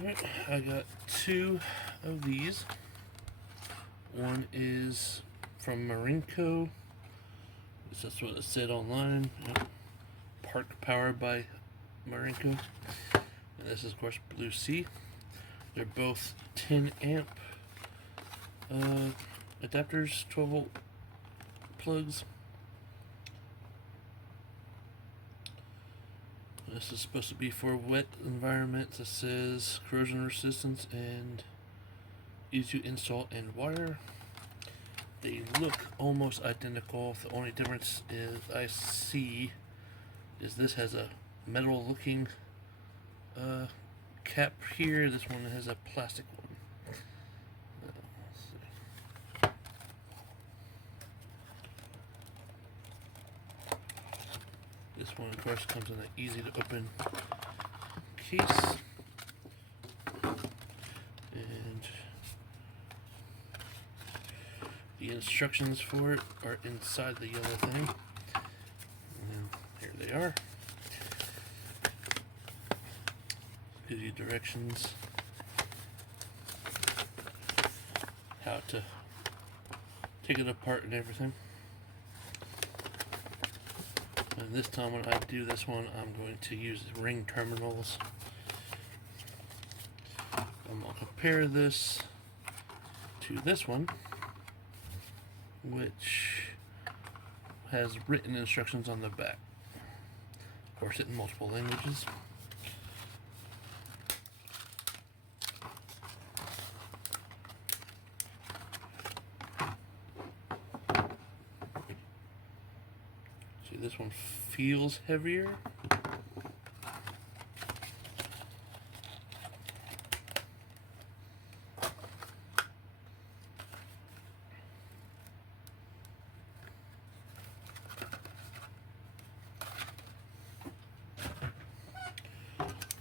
Alright, I got two of these. One is from Marinco. That's what it said online. Park powered by Marinco. And this is, of course, Blue Sea. They're both 10 amp adapters, 12 volt plugs. This is supposed to be for wet environments. It says corrosion resistance and easy to install and wire. They look almost identical. The only difference is I see is this has a metal looking cap here. This one has a plastic one. This one, of course, comes in an easy to open case. And the instructions for it are inside the yellow thing. And here they are. Gives you directions how to take it apart and everything. And this time when I do this one, I'm going to use ring terminals. I'm going to compare this to this one, which has written instructions on the back. Of course, in multiple languages. See, this one feels heavier.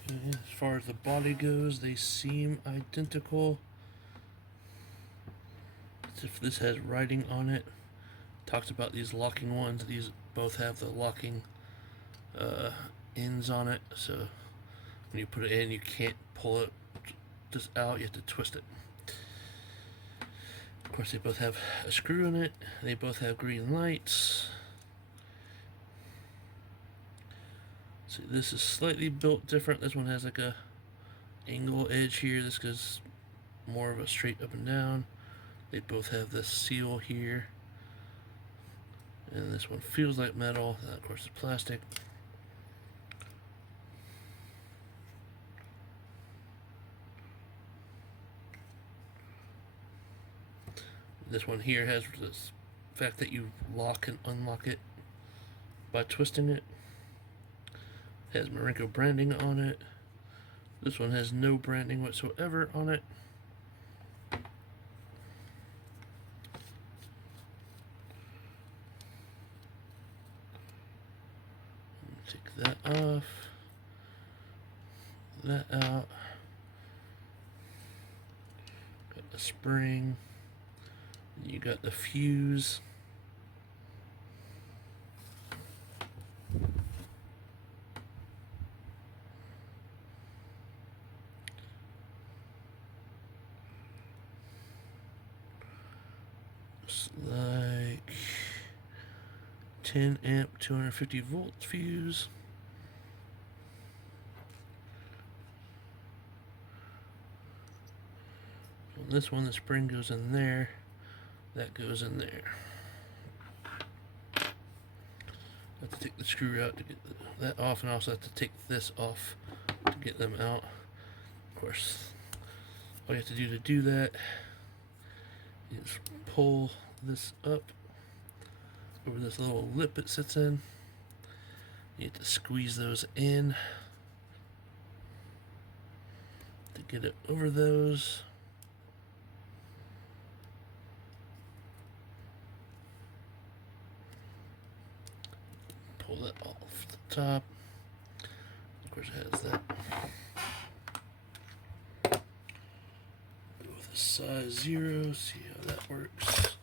And as far as the body goes, they seem identical. As if this has writing on it. Talks about these locking ones. These both have the locking ends on it, so when you put it in, you can't pull it just out, you have to twist it. Of course, they both have a screw in it. They both have green lights. See, this is slightly built different. This one has like a angle edge here. This goes more of a straight up and down. They both have this seal here. And this one feels like metal. That, of course, is plastic. This one here has this fact that you lock and unlock it by twisting it. It has Marinco branding on it. This one has no branding whatsoever on it. Take that off, that out. Got the spring. You got the fuse. It's like 10 amp, 250 volts fuse. On this one, the spring goes in there. That goes in there. I have to take the screw out to get that off, and I also have to take this off to get them out. Of course, all you have to do that is pull this up over this little lip it sits in. You have to squeeze those in to get it over those. Pull that off the top. Of course, it has that. Go with a size 0, see how that works.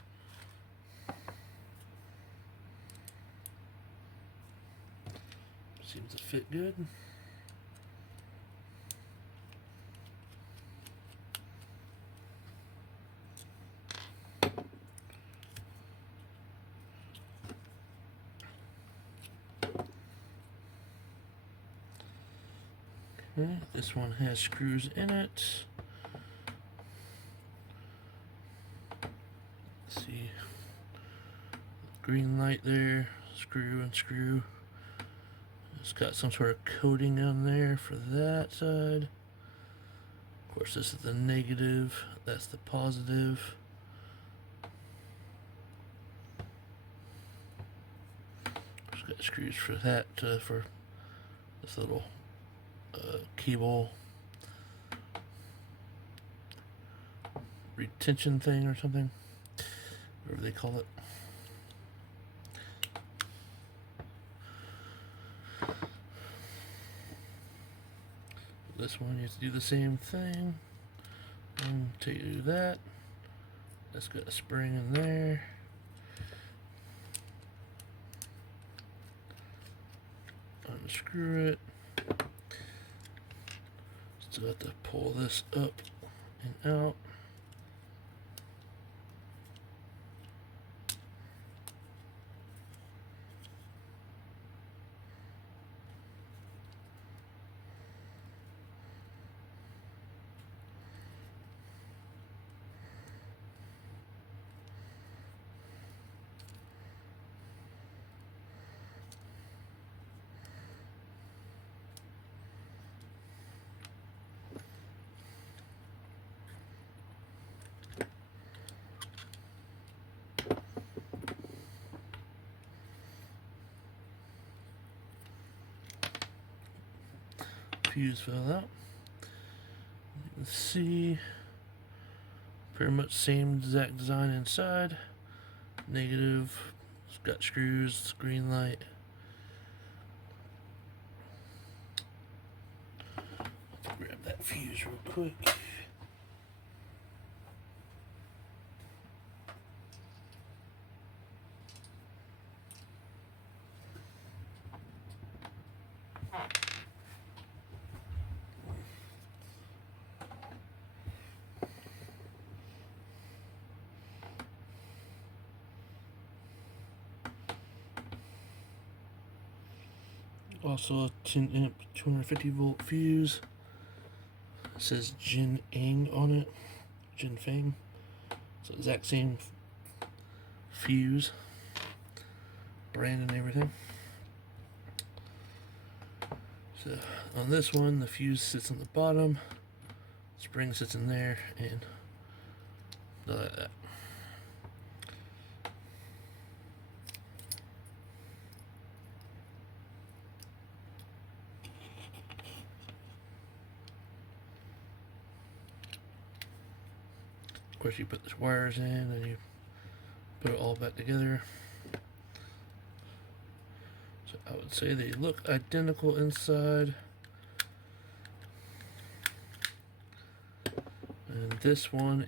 Seems to fit good. Okay, this one has screws in it. Let's see, green light there, screw and screw. It's got some sort of coating on there for that side. Of course, this is the negative, that's the positive. It's got screws for that, for this little cable retention thing or something, whatever they call it. This one you have to do the same thing. To do that, that's got a spring in there. Unscrew it. Still have to pull this up and out. Fuse fell out. You can see pretty much same exact design inside. Negative, it's got screws, green light. Grab that fuse real quick. Also a 10 amp 250 volt fuse. It says Jin Ang on it. Jin Fang. So exact same fuse. Brand and everything. So on this one the fuse sits on the bottom. Spring sits in there and like that. Of course, you put the wires in and you put it all back together. So I would say they look identical inside. And this one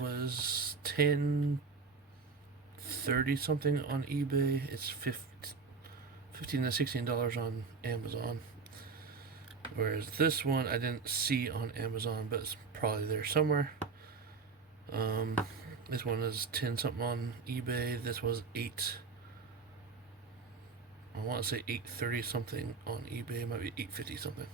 was $10.30 something on eBay. It's $15 to $16 on Amazon. Whereas this one I didn't see on Amazon, but it's probably there somewhere. This one is 10 something on eBay. This was I want to say $8.30 something on eBay. It might be $8.50 something.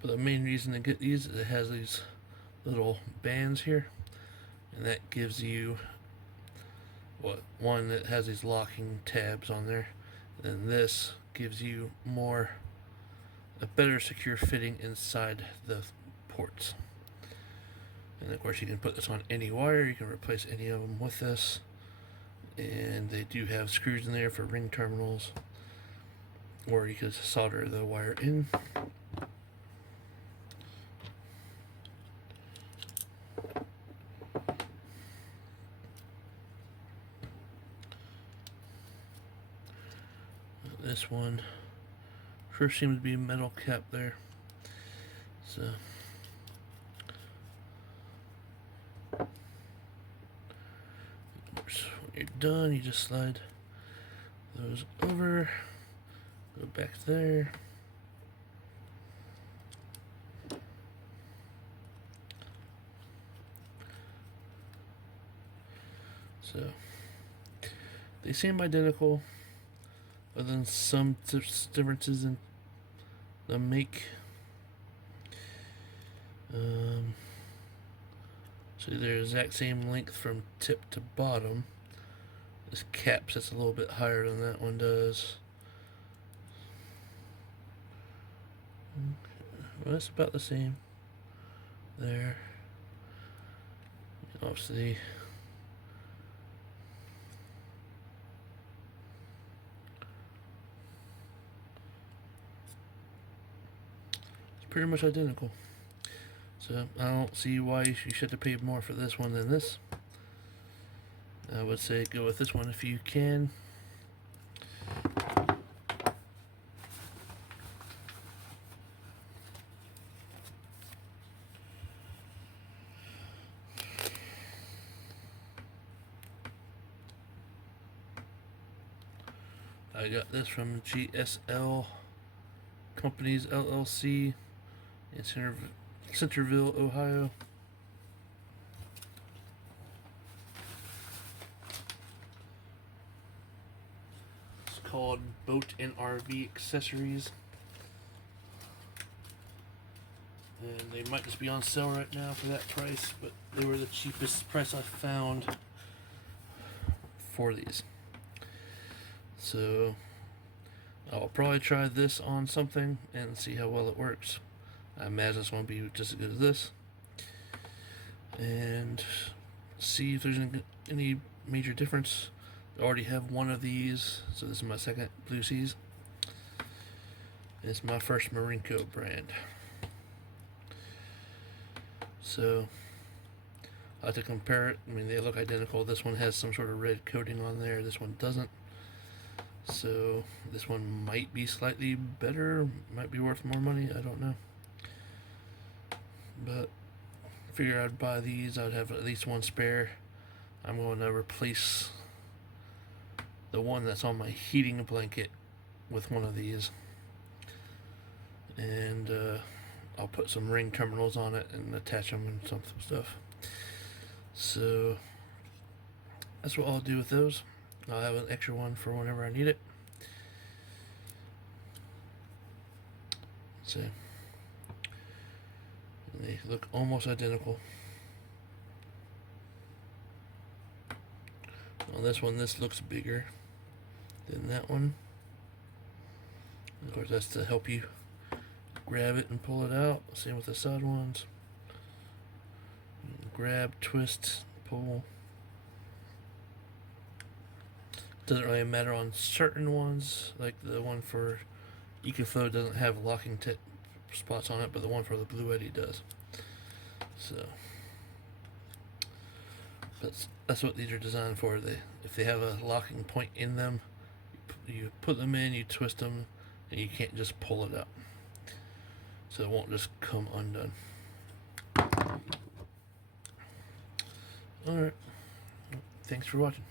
But the main reason to get these is it has these little bands here, and that gives you one that has these locking tabs on there, and this gives you a better secure fitting inside the ports. And of course you can put this on any wire, you can replace any of them with this, and they do have screws in there for ring terminals, or you could solder the wire in. This one first seems to be a metal cap there, so when you're done you just slide those over, go back there, So they seem identical, other than some differences in the make. So they're the exact same length from tip to bottom. This cap sits a little bit higher than that one does. Well, that's about the same there. Obviously, it's pretty much identical. So I don't see why you should have paid more for this one than this. I would say go with this one if you can. I got this from GSL Companies LLC in Centerville, Ohio. It's called Boat and RV Accessories. And they might just be on sale right now for that price, but they were the cheapest price I found for these. So I'll probably try this on something and see how well it works. I imagine it's going to be just as good as this. And see if there's any major difference. I already have one of these, so this is my second Blue Seas. It's my first Marinco brand. So I have to compare it. I mean, they look identical. This one has some sort of red coating on there. This one doesn't. So this one might be slightly better, might be worth more money, I don't know. But I figure I'd buy these, I'd have at least one spare. I'm going to replace the one that's on my heating blanket with one of these. And I'll put some ring terminals on it and attach them and some stuff. So that's what I'll do with those. I'll have an extra one for whenever I need it. So they look almost identical. On this one, this looks bigger than that one. Of course, that's to help you grab it and pull it out. Same with the side ones. Grab, twist, pull. Doesn't really matter on certain ones, like the one for EcoFlow doesn't have locking spots on it, but the one for the Blue Eddy does. So that's what these are designed for. If they have a locking point in them, you put them in, you twist them, and you can't just pull it out. So it won't just come undone. Alright. Thanks for watching.